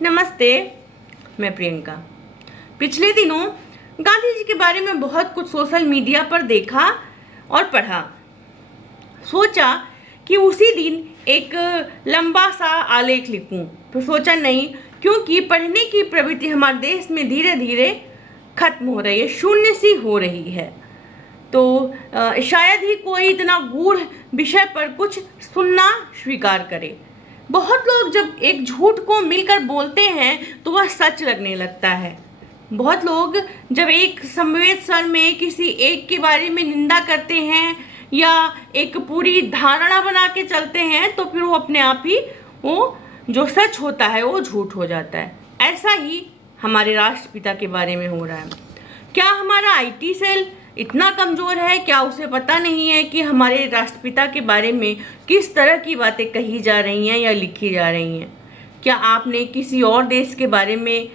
नमस्ते, मैं प्रियंका। पिछले दिनों गांधी जी के बारे में बहुत कुछ सोशल मीडिया पर देखा और पढ़ा। सोचा कि उसी दिन एक लंबा सा आलेख लिखूं, फिर सोचा नहीं, क्योंकि पढ़ने की प्रवृत्ति हमारे देश में धीरे धीरे खत्म हो रही है, शून्य सी हो रही है। तो शायद ही कोई इतना गूढ़ विषय पर कुछ सुनना स्वीकार करे। बहुत लोग जब एक झूठ को मिलकर बोलते हैं तो वह सच लगने लगता है। बहुत लोग जब एक समवेत स्वर में किसी एक के बारे में निंदा करते हैं या एक पूरी धारणा बना के चलते हैं तो फिर वो अपने आप ही वो जो सच होता है वो झूठ हो जाता है। ऐसा ही हमारे राष्ट्रपिता के बारे में हो रहा है। क्या हमारा आईटी सेल इतना कमज़ोर है? क्या उसे पता नहीं है कि हमारे राष्ट्रपिता के बारे में किस तरह की बातें कही जा रही हैं या लिखी जा रही हैं? क्या आपने किसी और देश के बारे में,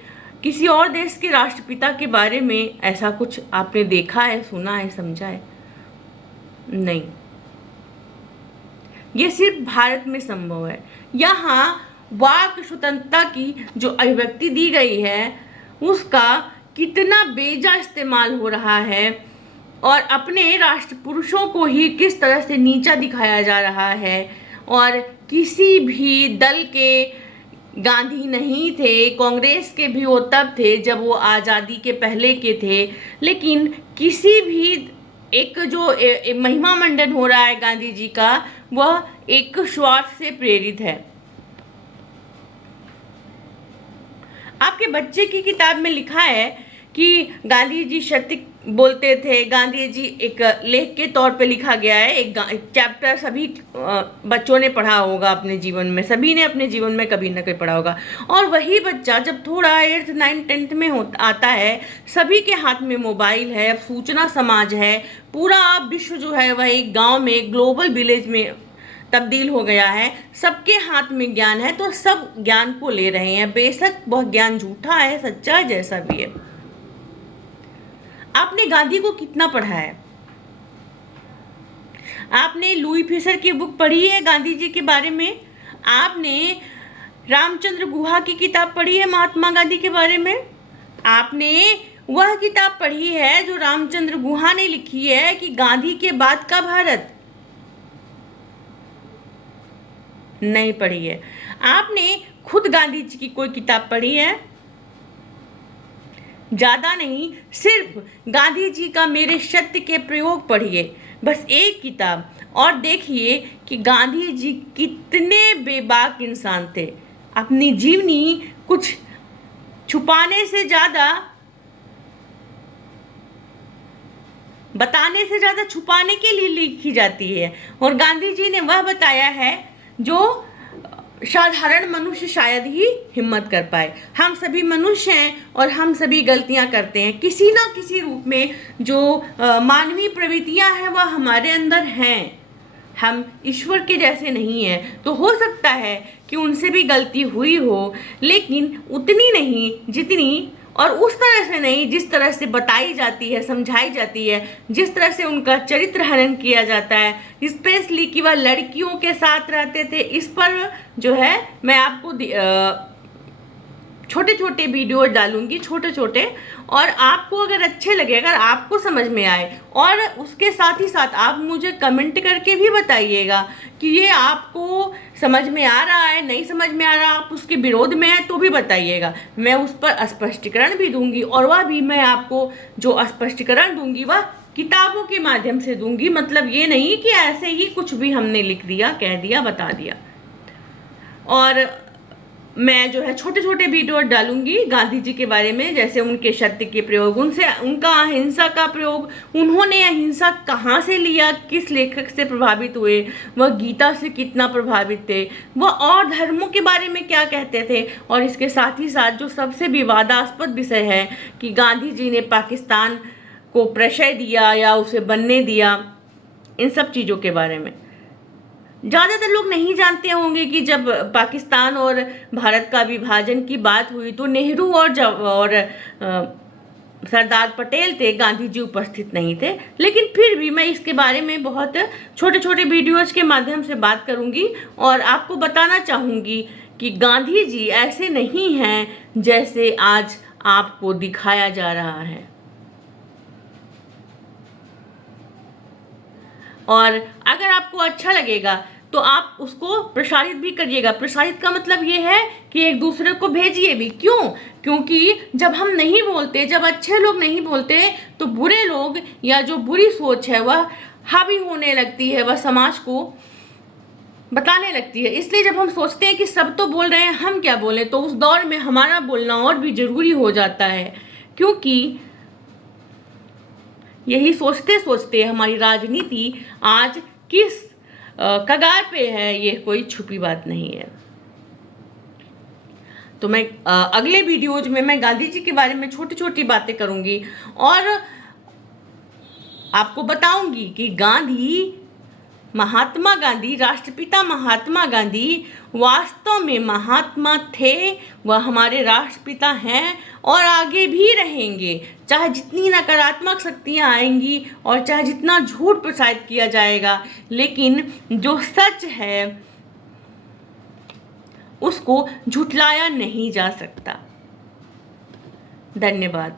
किसी और देश के राष्ट्रपिता के बारे में ऐसा कुछ आपने देखा है, सुना है, समझा है? नहीं, ये सिर्फ भारत में संभव है। यहाँ वाक स्वतंत्रता की जो अभिव्यक्ति दी गई है उसका कितना बेजा इस्तेमाल हो रहा है और अपने राष्ट्र पुरुषों को ही किस तरह से नीचा दिखाया जा रहा है। और किसी भी दल के गांधी नहीं थे, कांग्रेस के भी वो तब थे जब वो आज़ादी के पहले के थे, लेकिन किसी भी एक जो महिमा मंडन हो रहा है गांधी जी का, वह एक स्वार्थ से प्रेरित है। आपके बच्चे की किताब में लिखा है कि गांधी जी सत्य बोलते थे। गांधी जी एक लेख के तौर पे लिखा गया है, एक चैप्टर सभी बच्चों ने पढ़ा होगा अपने जीवन में, सभी ने अपने जीवन में कभी ना कभी पढ़ा होगा। और वही बच्चा जब थोड़ा 8th 9th 10th में आता है, सभी के हाथ में मोबाइल है, सूचना समाज है, पूरा विश्व जो है वह एक गाँव में, ग्लोबल विलेज में तब्दील हो गया है। सबके हाथ में ज्ञान है तो सब ज्ञान को ले रहे हैं, बेशक वह ज्ञान झूठा है, सच्चा है, जैसा भी है। आपने गांधी को कितना पढ़ा है? आपने लुई फिशर की बुक पढ़ी है गांधी जी के बारे में? आपने रामचंद्र गुहा की किताब पढ़ी है महात्मा गांधी के बारे में? आपने वह किताब पढ़ी है जो रामचंद्र गुहा ने लिखी है कि गांधी के बाद का भारत? नहीं पढ़ी है। आपने खुद गांधी जी की कोई किताब पढ़ी है? ज़्यादा नहीं, सिर्फ गांधी जी का मेरे सत्य के प्रयोग पढ़िए, बस एक किताब, और देखिए कि गांधी जी कितने बेबाक इंसान थे। अपनी जीवनी कुछ छुपाने से ज़्यादा, बताने से ज़्यादा छुपाने के लिए लिखी जाती है। और गांधी जी ने वह बताया है जो साधारण मनुष्य शायद ही हिम्मत कर पाए। हम सभी मनुष्य हैं और हम सभी गलतियां करते हैं, किसी ना किसी रूप में जो मानवीय प्रवृत्तियां हैं वह हमारे अंदर हैं। हम ईश्वर के जैसे नहीं हैं, तो हो सकता है कि उनसे भी गलती हुई हो, लेकिन उतनी नहीं जितनी, और उस तरह से नहीं जिस तरह से बताई जाती है, समझाई जाती है, जिस तरह से उनका चरित्र हनन किया जाता है, स्पेशली कि वह लड़कियों के साथ रहते थे। इस पर जो है मैं आपको छोटे छोटे वीडियो डालूंगी, छोटे छोटे, और आपको अगर अच्छे लगे, अगर आपको समझ में आए, और उसके साथ ही साथ आप मुझे कमेंट करके भी बताइएगा कि ये आपको समझ में आ रहा है, नहीं समझ में आ रहा, आप उसके विरोध में हैं तो भी बताइएगा। मैं उस पर स्पष्टीकरण भी दूंगी, और वह भी मैं आपको जो स्पष्टीकरण दूंगी वह किताबों के माध्यम से दूंगी। मतलब ये नहीं कि ऐसे ही कुछ भी हमने लिख दिया, कह दिया, बता दिया। और मैं जो है छोटे छोटे वीडियो डालूंगी गांधी जी के बारे में, जैसे उनके सत्य के प्रयोग, उनसे उनका अहिंसा का प्रयोग, उन्होंने अहिंसा कहाँ से लिया, किस लेखक से प्रभावित हुए, वह गीता से कितना प्रभावित थे, वह और धर्मों के बारे में क्या कहते थे। और इसके साथ ही साथ जो सबसे विवादास्पद विषय है कि गांधी जी ने पाकिस्तान को प्रशय दिया या उसे बनने दिया, इन सब चीज़ों के बारे में ज़्यादातर लोग नहीं जानते होंगे कि जब पाकिस्तान और भारत का विभाजन की बात हुई तो नेहरू और सरदार पटेल थे, गांधी जी उपस्थित नहीं थे। लेकिन फिर भी मैं इसके बारे में बहुत छोटे छोटे वीडियोज़ के माध्यम से बात करूंगी और आपको बताना चाहूँगी कि गांधी जी ऐसे नहीं हैं जैसे आज आपको दिखाया जा रहा है। और अगर आपको अच्छा लगेगा तो आप उसको प्रसारित भी करिएगा। प्रसारित का मतलब ये है कि एक दूसरे को भेजिए भी। क्यों? क्योंकि जब हम नहीं बोलते, जब अच्छे लोग नहीं बोलते, तो बुरे लोग या जो बुरी सोच है वह हावी होने लगती है, वह समाज को बताने लगती है। इसलिए जब हम सोचते हैं कि सब तो बोल रहे हैं, हम क्या बोलें, तो उस दौर में हमारा बोलना और भी ज़रूरी हो जाता है। क्योंकि यही सोचते सोचते हमारी राजनीति आज किस कगार पे है, ये कोई छुपी बात नहीं है। तो मैं अगले वीडियोज में मैं गांधी जी के बारे में छोटी छोटी बातें करूंगी और आपको बताऊंगी कि महात्मा गांधी, राष्ट्रपिता महात्मा गांधी वास्तव में महात्मा थे। वह हमारे राष्ट्रपिता हैं और आगे भी रहेंगे, चाहे जितनी नकारात्मक शक्तियां आएंगी और चाहे जितना झूठ प्रसारित किया जाएगा, लेकिन जो सच है उसको झुठलाया नहीं जा सकता। धन्यवाद।